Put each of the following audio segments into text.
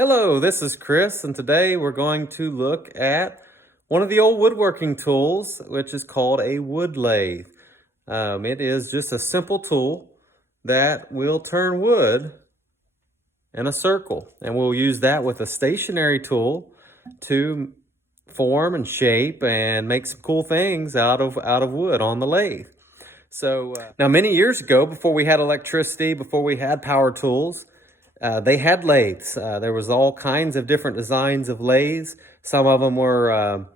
Hello, this is Chris, and today we're going to look at one of the old woodworking tools, which is called a wood lathe. It is just a simple tool that will turn wood in a circle, and we'll use that with a stationary tool to form and shape and make some cool things out of wood on the lathe. Now many years ago, before we had electricity, before we had power tools, they had lathes. There was all kinds of different designs of lathes. Some of them were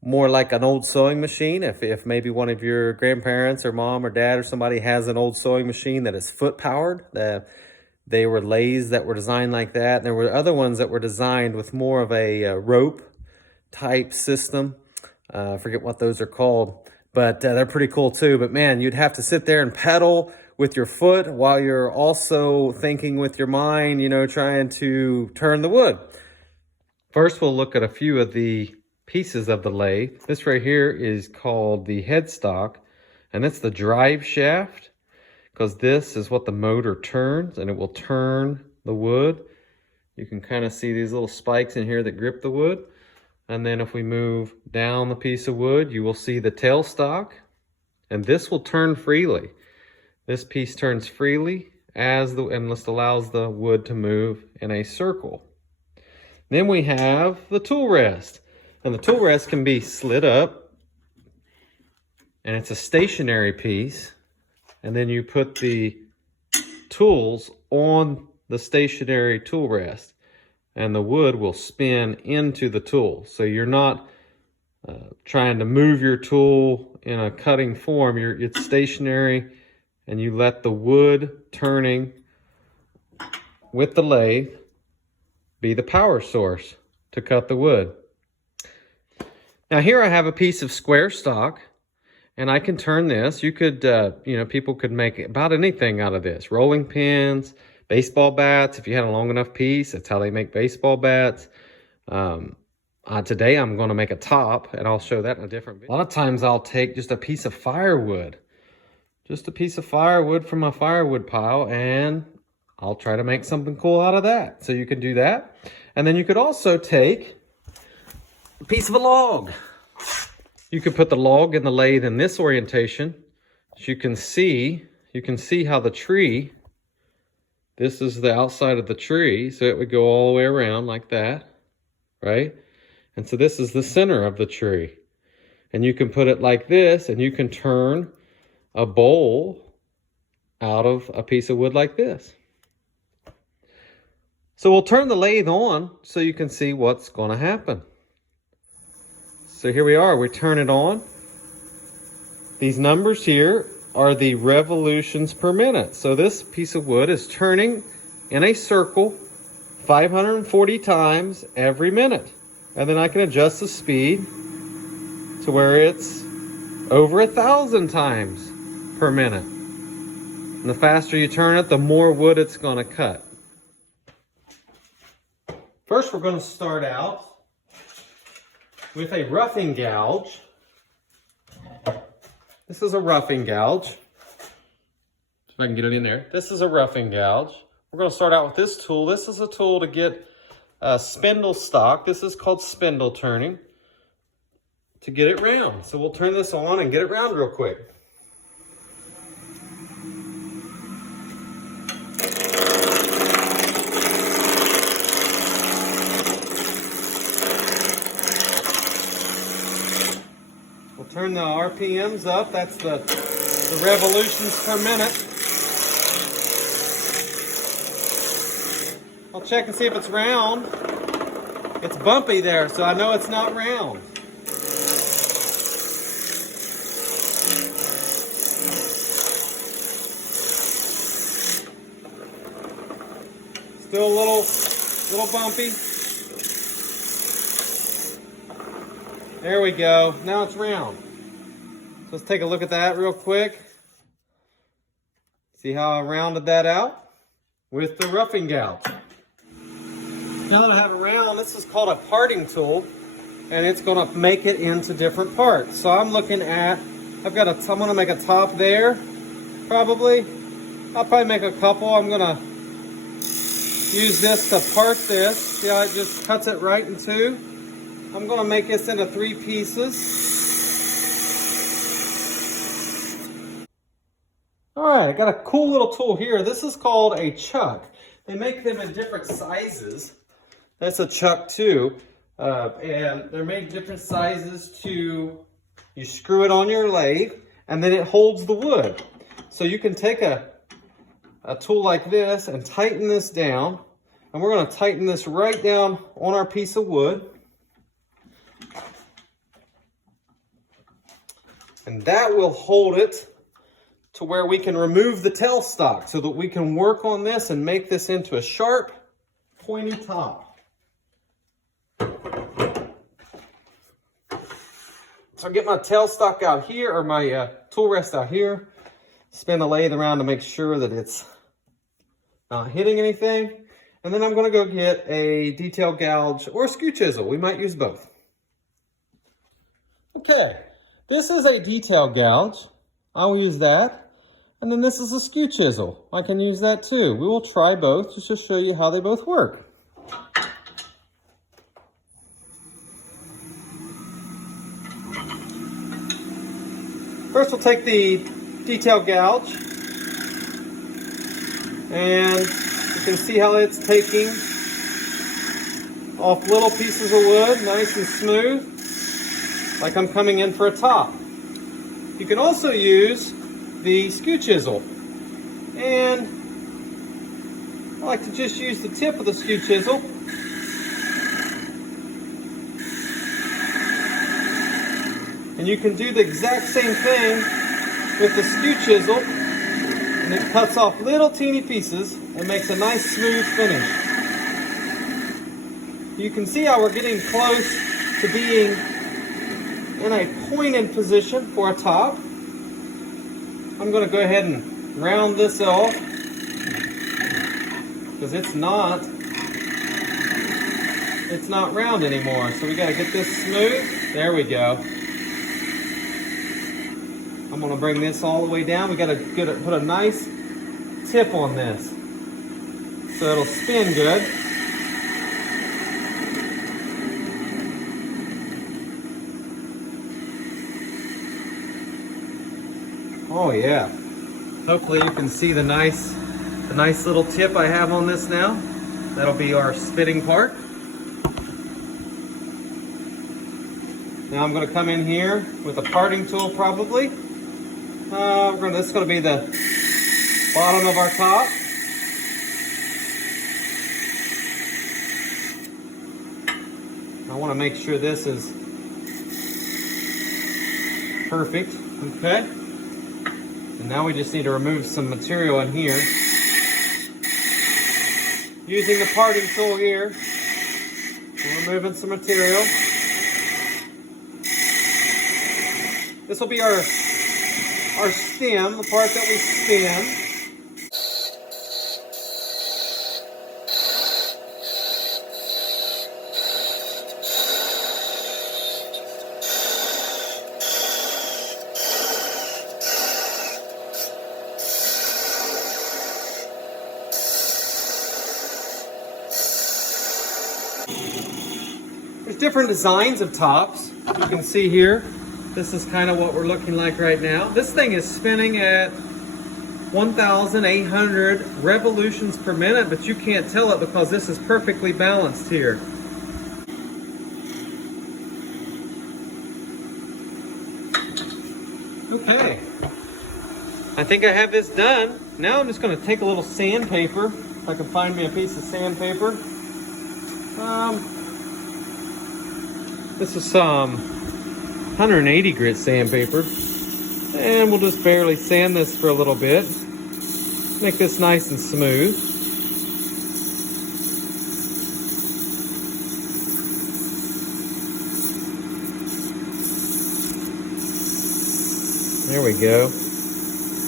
more like an old sewing machine. If maybe one of your grandparents or mom or dad or somebody has an old sewing machine that is foot powered, they were lathes that were designed like that. And there were other ones that were designed with more of a rope type system. I forget what those are called, but they're pretty cool too. But man, you'd have to sit there and pedal with your foot while you're also thinking with your mind, trying to turn the wood. First, we'll look at a few of the pieces of the lathe. This right here is called the headstock, and it's the drive shaft, because this is what the motor turns, and it will turn the wood. You can kind of see these little spikes in here that grip the wood. And then if we move down the piece of wood, you will see the tailstock, and this will turn freely. This piece turns freely and this allows the wood to move in a circle. Then we have the tool rest, and the tool rest can be slid up, and it's a stationary piece, and then you put the tools on the stationary tool rest, and the wood will spin into the tool. So you're not trying to move your tool in a cutting form. It's stationary, and you let the wood turning with the lathe be the power source to cut the wood. Now here I have a piece of square stock, and I can turn this. You could, people could make about anything out of this. Rolling pins, baseball bats. If you had a long enough piece, that's how they make baseball bats. Today I'm going to make a top, and I'll show that in a different video. A lot of times I'll take just a piece of firewood. Just a piece of firewood from my firewood pile, and I'll try to make something cool out of that. So you can do that. And then you could also take a piece of a log. You could put the log in the lathe in this orientation. So you can see how the tree, this is the outside of the tree, so it would go all the way around like that, right? And so this is the center of the tree. And you can put it like this, and you can turn a bowl out of a piece of wood like this. So we'll turn the lathe on so you can see what's going to happen. So here we are, we turn it on. These numbers here are the revolutions per minute. So this piece of wood is turning in a circle 540 times every minute. And then I can adjust the speed to where it's over 1,000 times per minute. And the faster you turn it, the more wood it's going to cut. First, we're going to start out with a roughing gouge. This is a roughing gouge. If I can get it in there. This is a roughing gouge. We're going to start out with this tool. This is a tool to get spindle stock. This is called spindle turning, to get it round. So we'll turn this on and get it round real quick. We'll turn the RPMs up. That's the revolutions per minute. I'll check and see if it's round. It's bumpy there, so I know it's not round. Still a little bumpy. There we go. Now it's round. So let's take a look at that real quick. See how I rounded that out with the roughing gouge. Now that I have it round, this is called a parting tool, and it's going to make it into different parts. So I'm looking at, I'm going to make a top there, probably. I'll probably make a couple. I'm going to use this to part this. See how it just cuts it right in two? I'm going to make this into 3 pieces. All right, I got a cool little tool here. This is called a chuck. They make them in different sizes. That's a chuck too. And they're made different sizes to, you screw it on your lathe and then it holds the wood. So you can take a tool like this and tighten this down. And we're going to tighten this right down on our piece of wood. And that will hold it to where we can remove the tailstock so that we can work on this and make this into a sharp, pointy top. So I get my tailstock out here, or my tool rest out here, spin the lathe around to make sure that it's not hitting anything. And then I'm going to go get a detail gouge or a skew chisel. We might use both. Okay, this is a detail gouge. I'll use that. And then this is a skew chisel. I can use that too. We will try both just to show you how they both work. First we'll take the detail gouge. And you can see how it's taking off little pieces of wood, nice and smooth, like I'm coming in for a top. You can also use the skew chisel, and I like to just use the tip of the skew chisel and you can do the exact same thing with the skew chisel, and it cuts off little teeny pieces and makes a nice smooth finish. You can see how we're getting close to being in a pointed position for a top. I'm going to go ahead and round this off because it's not round anymore. So we got to get this smooth. There we go. I'm going to bring this all the way down. We got to put a nice tip on this so it'll spin good. Oh yeah. Hopefully you can see the nice little tip I have on this now. That'll be our spitting part. Now I'm going to come in here with a parting tool probably. This is going to be the bottom of our top. I want to make sure this is perfect. Okay. And now we just need to remove some material in here. Using the parting tool here, we're removing some material. This will be our stem, the part that we spin. There's different designs of tops. You can see here, this is kind of what we're looking like right now. This thing is spinning at 1,800 revolutions per minute, but you can't tell it because this is perfectly balanced here. Okay, I think I have this done. Now I'm just going to take a little sandpaper, if I can find me a piece of sandpaper. This is some 180 grit sandpaper, and we'll just barely sand this for a little bit. Make this nice and smooth. There we go.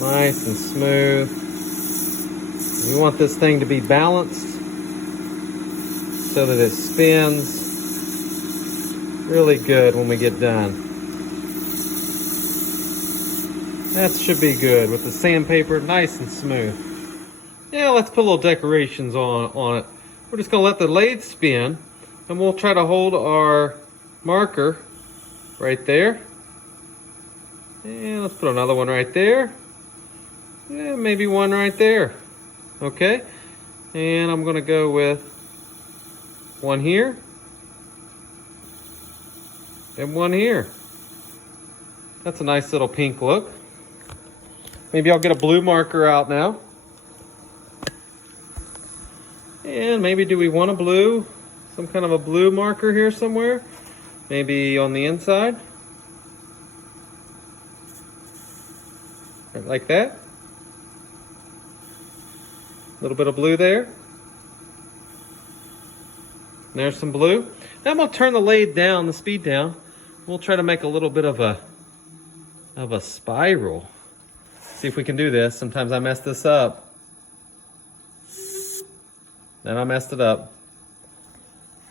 Nice and smooth. We want this thing to be balanced so that it spins really good when we get done. That should be good with the sandpaper nice and smooth. Yeah, let's put a little decorations on it. We're just gonna let the lathe spin, and we'll try to hold our marker right there. And let's put another one right there. And maybe one right there. Okay, and I'm gonna go with one here and one here. That's a nice little pink look. Maybe I'll get a blue marker out now. And maybe do we want a blue, some kind of a blue marker here somewhere? Maybe on the inside. Right, like that. A little bit of blue there. There's some blue. Now I'm gonna turn the lathe down, the speed down. We'll try to make a little bit of a spiral. See if we can do this. Sometimes I mess this up. Then I messed it up.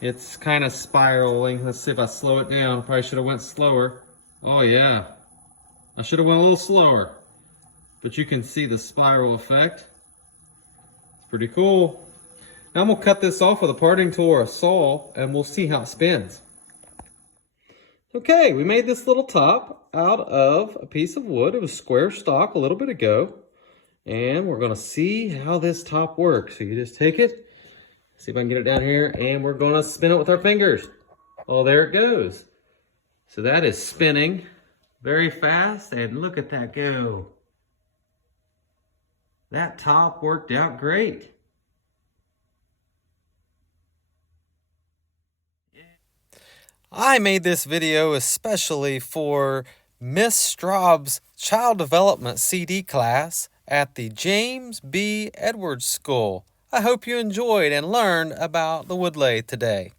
It's kind of spiraling. Let's see if I slow it down. Probably should have went slower. Oh yeah. I should have went a little slower. But you can see the spiral effect. It's pretty cool. Now I'm gonna cut this off with a parting tool or a saw, and we'll see how it spins. Okay, we made this little top out of a piece of wood. It was square stock a little bit ago. And we're gonna see how this top works. So you just take it, see if I can get it down here, and we're gonna spin it with our fingers. Oh, there it goes. So that is spinning very fast, and look at that go. That top worked out great. I made this video especially for Miss Straub's Child Development CD class at the James B. Edwards School. I hope you enjoyed and learned about the wood lathe today.